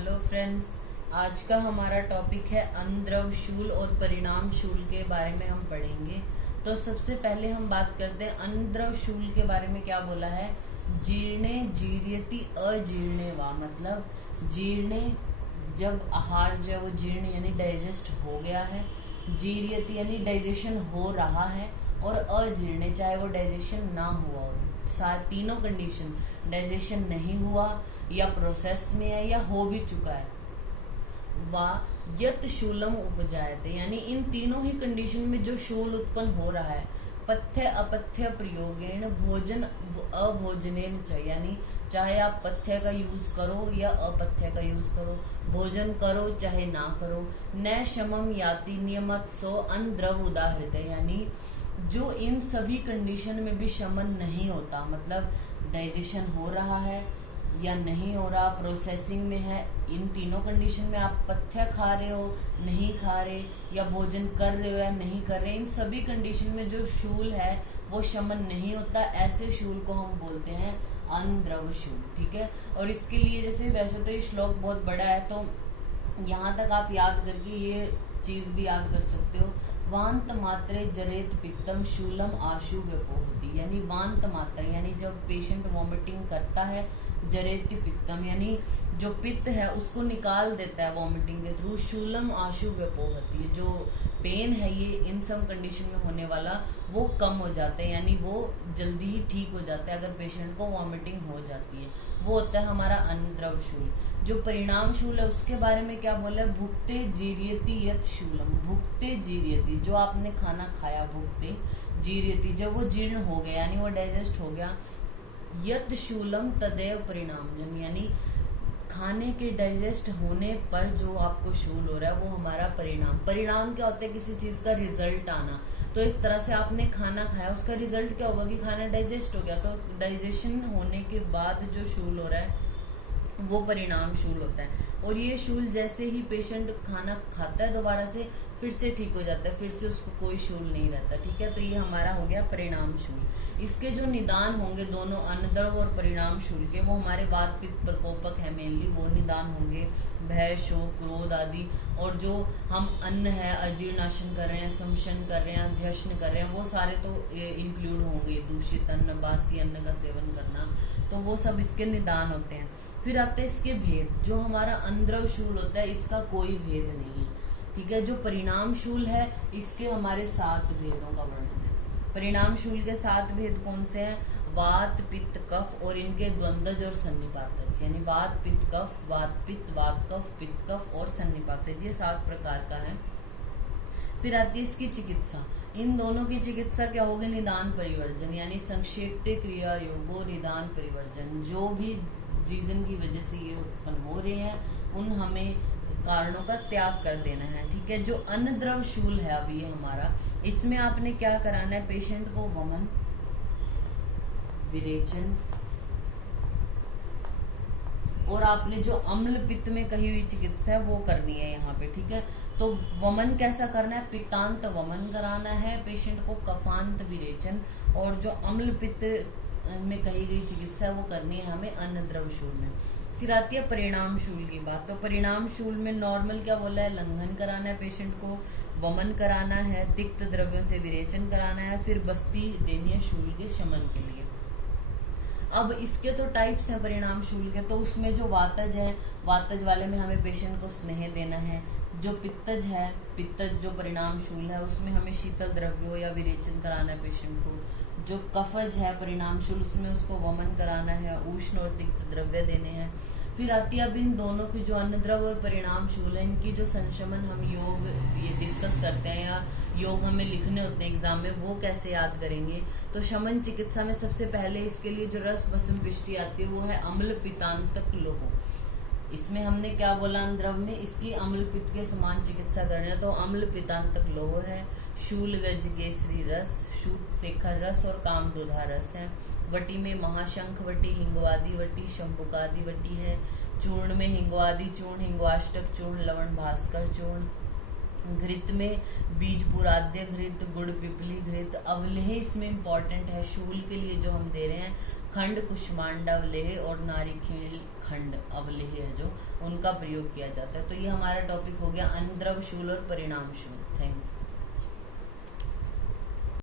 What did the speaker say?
Hello friends, आज का हमारा टॉपिक है अनद्रव शूल और परिणाम शूल के बारे में हम पढ़ेंगे। तो सबसे पहले हम बात करते हैं अनद्रव शूल के बारे में। क्या बोला है? जीर्णे जीर्यति अजीर्णे वा, मतलब जीर्णे जब आहार जो है वो जीर्ण यानी डाइजेस्ट हो गया है, जीर्यति यानी डाइजेशन हो रहा है, और अजीर्णे चाहे वो डाइजेशन ना हुआ हो। तीनों कंडीशन, डाइजेशन नहीं हुआ या प्रोसेस में है या हो भी चुका है, वा यत शूलम उपजायते, यानी इन तीनों ही कंडीशन में जो शूल उत्पन्न हो रहा है, पथ्य अपथ्य प्रयोगेण भोजन अभोजनेन च, यानी चाहे आप पथ्य का यूज करो या अपथ्य का यूज करो, भोजन करो चाहे ना करो, न शमम याति नियमत सो अनद्रव उदाहृत, यानी जो इन सभी कंडीशन में भी शमन नहीं होता, मतलब डाइजेशन हो रहा है या नहीं हो रहा, प्रोसेसिंग में है, इन तीनों कंडीशन में आप पथ्य खा रहे हो, नहीं खा रहे, या भोजन कर रहे हो या नहीं कर रहे, इन सभी कंडीशन में जो शूल है वो शमन नहीं होता, ऐसे शूल को हम बोलते हैं अनद्रव शूल। ठीक है। और इसके लिए जैसे वैसे तो ये श्लोक बहुत बड़ा है, तो यहाँ तक आप याद करके ये चीज भी याद कर सकते हो। वांत मात्रे जरेत पित्तम शूलम आशु व्यपोहति, यानी वांत मात्रा यानी जब पेशेंट वॉमिटिंग करता है, जरेत पित्तम यानी जो पित्त है उसको निकाल देता है वॉमिटिंग के थ्रू, शूलम आशु व्यपोहति, जो पेन है ये इन सब कंडीशन में होने वाला वो कम हो जाता है, यानी वो जल्दी ही ठीक हो जाता है अगर पेशेंट को वॉमिटिंग हो जाती है। वो होता है हमारा अनद्रव शूल। जो परिणाम शूल है उसके बारे में क्या बोला है? भुक्ते जीर्यति यत शूलम, भुक्ते जीर्यति, जो आपने खाना खाया, भुक्ते जीर्यति, जब वो जीर्ण हो गया यानी वो डाइजेस्ट हो गया, यत शूलम तदेव परिणाम, यानी खाने के डाइजेस्ट होने पर जो आपको शूल हो रहा है वो हमारा परिणाम। परिणाम क्या होता है? किसी चीज का रिजल्ट आना। तो एक तरह से आपने खाना खाया, उसका रिजल्ट क्या होगा कि खाना डाइजेस्ट हो गया, तो डाइजेशन होने के बाद जो शूल हो रहा है वो परिणाम शूल होता है। और ये शूल जैसे ही पेशेंट खाना खाता है दोबारा से फिर से ठीक हो जाता है, फिर से उसको कोई शूल नहीं रहता। ठीक है। तो ये हमारा हो गया परिणाम शूल। इसके जो निदान होंगे दोनों अनद्रव और परिणाम शूल के, वो हमारे वात पित्त प्रकोपक है मेनली, वो निदान होंगे, भय शोक क्रोध आदि। और जो हम अन्न है अजीर्णाशन कर रहे हैं, शमशन कर रहे हैं, अध्यशन कर रहे हैं, वो सारे तो इंक्लूड होंगे। दूषित अन्न, बासी अन्न का सेवन करना, तो वो सब इसके निदान होते हैं। फिर आते हैं इसके भेद। जो हमारा अनद्रव शूल होता है इसका कोई भेद नहीं है। ठीक है। जो परिणाम शूल है इसके हमारे 7 भेदों का वर्णन है। परिणाम शूल के 7 भेद कौन से हैं? वात पित्त कफ और इनके द्वंद्वज और सन्निपातज, यानी वात पित्त कफ, वात पित्त, वात कफ, पित्त कफ और सन्निपातज, ये 7 प्रकार का है। फिर आती है इसकी चिकित्सा। इन दोनों की चिकित्सा क्या होगी? निदान परिवर्जन, यानी संक्षेप क्रिया योगो निदान परिवर्जन। जो भी रीजन की वजह से ये उत्पन्न हो रहे हैं उन हमें कारणों का त्याग कर देना है। ठीक है। जो अनद्रव शूल है अभी हमारा, इसमें आपने क्या कराना है? पेशेंट को वमन, विरेचन, और आपने जो अम्ल पित्त में कही हुई चिकित्सा है वो करनी है यहाँ पे। ठीक है। तो वमन कैसा करना है? पित्तांत वमन कराना है पेशेंट को, कफांत विरेचन, और जो अम्ल पित्त में कही गई चिकित्सा है वो करनी है हमें अनद्रव शूल में। फिर आती है परिणाम शूल की बात। तो परिणाम शूल में नॉर्मल क्या बोला है? लंघन कराना है पेशेंट को, वमन कराना है, तिक्त द्रव्यों से विरेचन कराना है, फिर बस्ती देनी है शूल के शमन के लिए। अब इसके तो टाइप्स हैं परिणाम शूल के, तो उसमें जो वातज है, वातज वाले में हमें पेशेंट को स्नेह देना है। जो पित्तज है, पित्तज जो परिणाम शूल है उसमें हमें शीतल द्रव्यों या विरेचन कराना है पेशेंट को। जो कफज है परिणाम शूल, उसमें उसको वमन कराना है, उष्ण और तिक्त द्रव्य देने हैं। फिर आती है अब इन दोनों की जो अनद्रव और परिणाम शूल है इनकी जो संशमन हम योग ये डिस्कस करते हैं या योग हमें लिखने होते हैं एग्जाम में, वो कैसे याद करेंगे? तो शमन चिकित्सा में सबसे पहले इसके लिए जो रस भस्म पिष्टि आती है वो है अम्ल पित्तांतक लोह। इसमें हमने क्या बोला? अनद्रव में इसकी अम्ल पित्त के समान चिकित्सा करनी है, तो अम्ल पित्तांतक लोह है, शूल गज केसरी रस, शूत शेखर रस और कामदोधा रस है। वटी में महाशंख वटी, हिंगवादी वटी, शंभुकादि वटी है। चूर्ण में हिंगवादी चूर्ण, हिंगवाष्टक चूर्ण, लवण भास्कर चूर्ण। घृत में बीज पुराद्य घृत, गुड़ पिपली घृत। अवलेह इसमें इम्पॉर्टेंट है शूल के लिए जो हम दे रहे हैं, खंड कुष्मांडावलेह और नारिकेल खंड अवलेह है जो, उनका प्रयोग किया जाता है। तो ये हमारा टॉपिक हो गया अनद्रव्यशूल और परिणामशूल। Thank you.